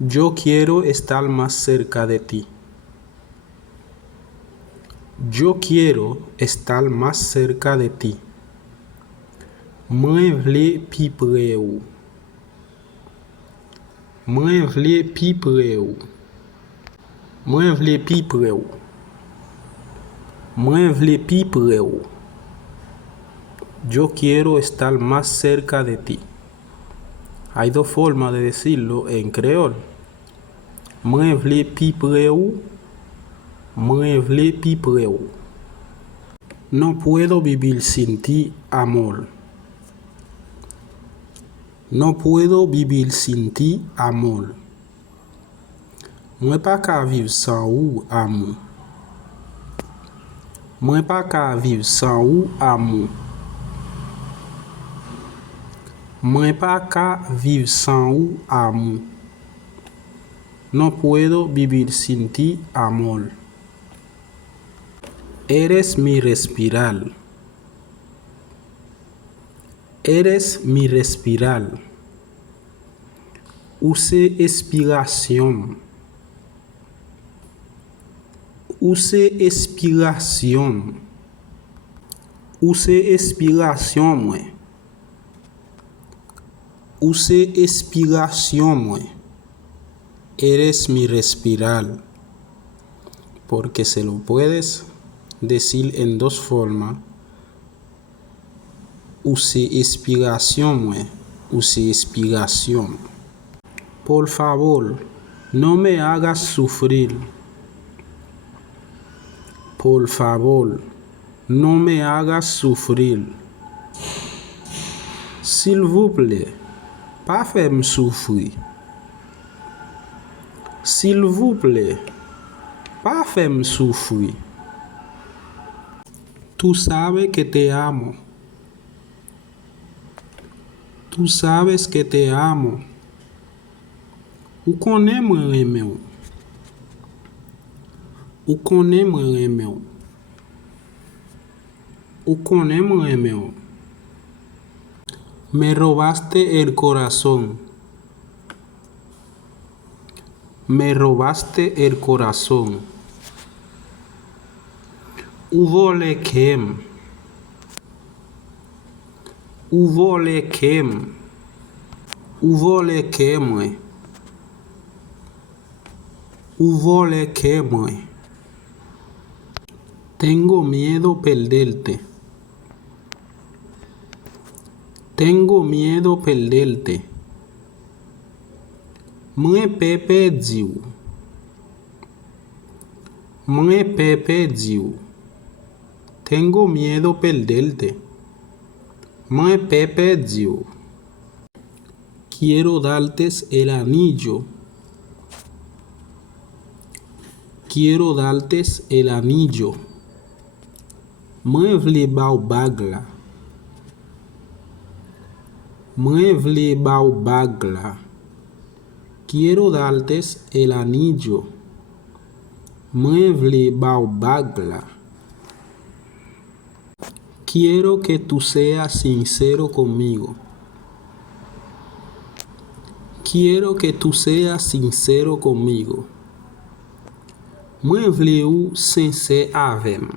Yo quiero estar más cerca de ti. Yo quiero estar más cerca de ti. Mwen vle pi pre ou. Mwen vle pi pre ou. Mwen vle pi pre ou. Mwen vle pi pre ou. Yo quiero estar más cerca de ti. Hay dos formas de decirlo en creol. Mwen vle pi pre ou. Mwen vle pi pre ou. No puedo vivir sin ti, amor. No puedo vivir sin ti, amor. Mwen pa ka viv san ou, amou. Mwen pa ka viv san ou, amou. Mwen pa ka viv san ou, amou. No puedo vivir sin ti, amor. Eres mi respirar. Eres mi respirar. Use expiración. Use expiración. Use expiración, mwen. Use expiración, mwen. Eres mi respirar. Porque se lo puedes decir en dos formas. Use expiración, mwen. Use expiración. Por favor, no me hagas sufrir. Por favor, no me hagas sufrir. S'il vous plaît, pas fais-moi souffrir. S'il vous plaît, pas fais-moi souffrir. Tú sabes que te amo. Tú sabes que te amo. Ou konen mwen reme ou. Ou konen mwen reme ou. Ou konen mwen reme ou. Me robaste el corazón. Me robaste el corazón. Ou vole kem. Ou vole kem. Ou vole kem, mwen. Ou vole kem, mwen. Tengo miedo perderte. Tengo miedo perderte. Mwen pe perdi ou. Mwen pe perdi ou. Tengo miedo perderte. Mwen pe perdi ou. Quiero darte el anillo. Quiero darte el anillo. Mwen vle ba ou bag la. Mwen vle ba ou bag la. Quiero darte el anillo. Mwen vle ba ou bag la. Quiero que tú seas sincero conmigo. Quiero que tú seas sincero conmigo. Mwen vle ou sincere avem.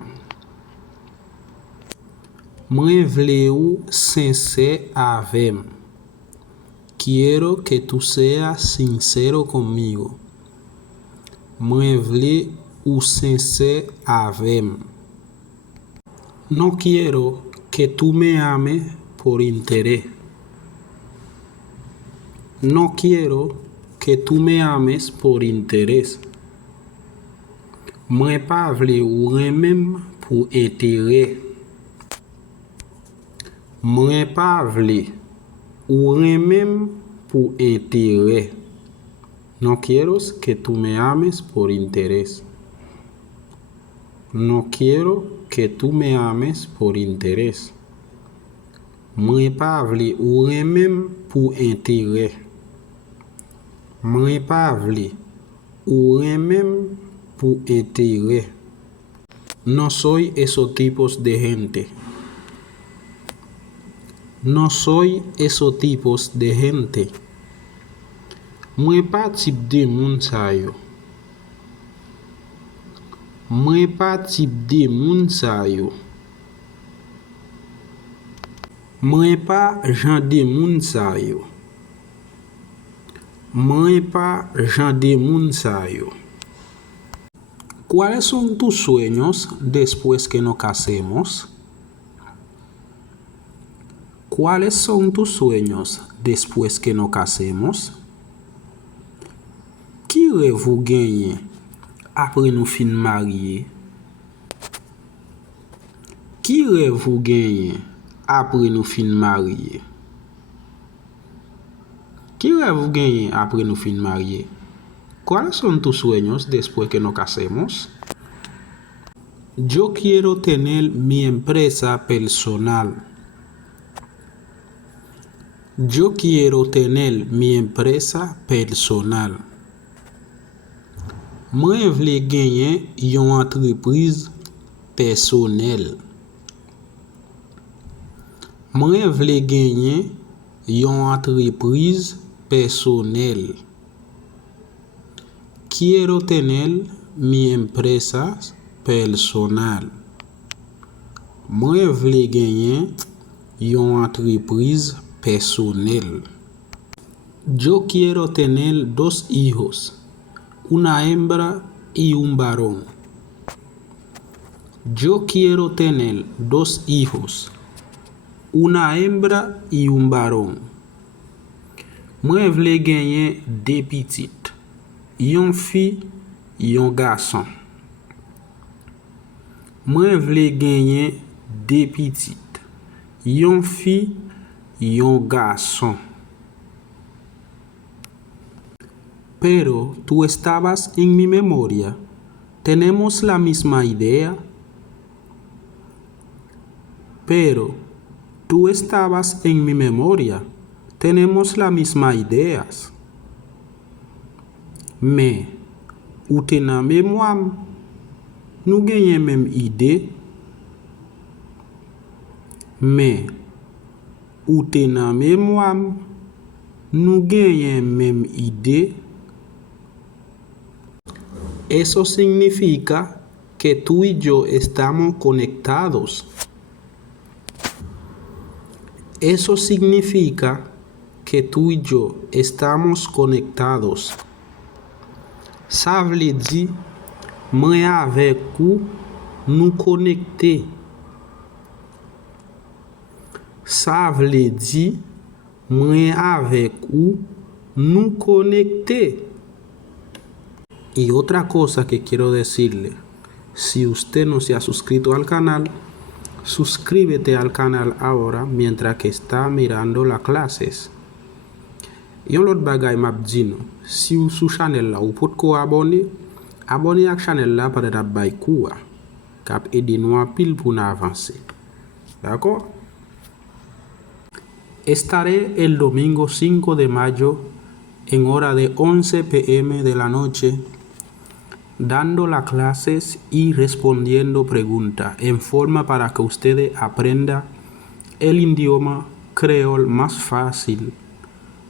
Mwen vle ou sincere avem. Quiero que tú seas sincero conmigo. Mwen vle ou sincere avem. No quiero que tú me ames por interés. No quiero que tú me ames por interés. Mwen pa vle ou remem pour intérêt. Mwen pa vle ou remem pour intérêt. No quiero que tú me ames por interés. No quiero que tú me ames por interés. Mwen pa vle ou remem pour intérêt. Mwen pa vle ou remem pour intérêt. No soy esos tipos de gente. No soy esos tipos de gente. Mwen pa tip de moun sa yo. Mwen pa tip de moun sa yo. Mwen pa jan de moun sa yo. Mwen pa jan de moun sa yo. ¿Cuáles son tus sueños después que nos casemos? ¿Cuáles son tus sueños después que nos casemos? Qui rêve vous gagnez après nous fin mariés? Qui rêve vous gagnez après nous fin mariés? Qui rêve vous gagnez après nous fin mariés? ¿Cuáles son tus sueños después que nos casemos? Yo quiero tener mi empresa personal. Yo quiero tener mi empresa personal. Mwen vle genyen yon entreprise personnel. Mwen vle genyen yon entreprise personnel. Quiero tener mi empresa personal. Mwen vle genyen yon entreprise personnel. Yo quiero tener 2 hijos, una hembra y un varón. Yo quiero tener 2 hijos, una hembra y un varón. Mwen vle genyen 2 petites. Yon fi, yon garçon. Mwen vle genyen 2 petites. Yon fi, yon garçon. Pero tú estabas en mi memoria. ¿Tenemos la misma idea? Pero tú estabas en mi memoria. Tenemos la misma ideas. Mais, ou te nan mémoire, nous genyen même idée. Mais, ou te nan mémoire, nous genyen même idée. Eso significa que tú y yo estamos conectados. Eso significa que tú y yo estamos conectados. Ça vle di, mwen avek ou nou connecté. Ça vle di, mwen avek ou nou connecté. Y otra cosa que quiero decirle, si usted no se ha suscrito al canal, suscríbete al canal ahora mientras que está mirando las clases. Yon lot bagay map di nou, si ou sou channel la ou pot ko abonne ak channel la para da bay koua, kap ede nou apil pou na avanse. D'accord? Estaré el domingo 5 de mayo en hora de 11 p.m. de la noche dando las clases y respondiendo preguntas en forma para que ustedes aprendan el idioma creol más fácil,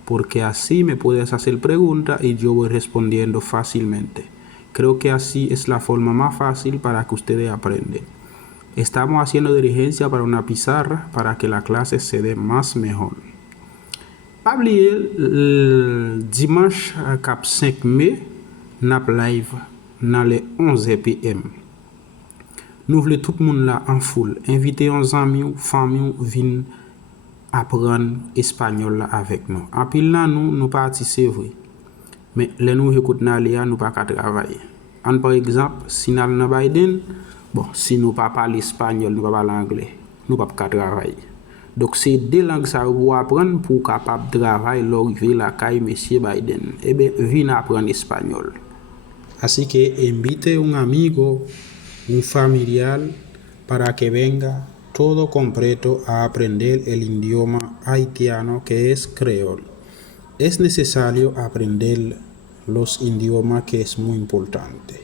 porque así me puedes hacer preguntas y yo voy respondiendo fácilmente. Creo que así es la forma más fácil para que ustedes aprendan. Estamos haciendo diligencia para una pizarra para que la clase se dé más mejor. Pas oublier, le dimanche 5 mai, nap live dans les 11 p.m. Nous voulons tout le monde là en foule. Invitez uns amis ou famille viennent apprendre espagnol là avec nous. En pile là nous parti c'est vrai. Mais les nous écoute na lia nous pas travailler. En par exemple, si nous na Biden, bon, si nous pas parler espagnol, nous pas parler anglais, nous pas travailler. Donc c'est deux langues ça vous apprendre pour capable travailler l'arrivée la caille monsieur Biden. Eh bien, viens apprendre espagnol. Así que invite un amigo, un familiar para que venga todo completo a aprender el idioma haitiano que es creol. Es necesario aprender los idiomas que es muy importante.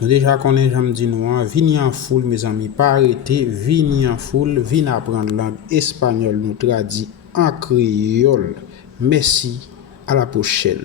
Nous déjà connaissons j'aime dire nous venez en foule mes amis, pas arrêter, venez en foule, venez apprendre langue espagnole nous traduit en créole. Merci. À la prochaine.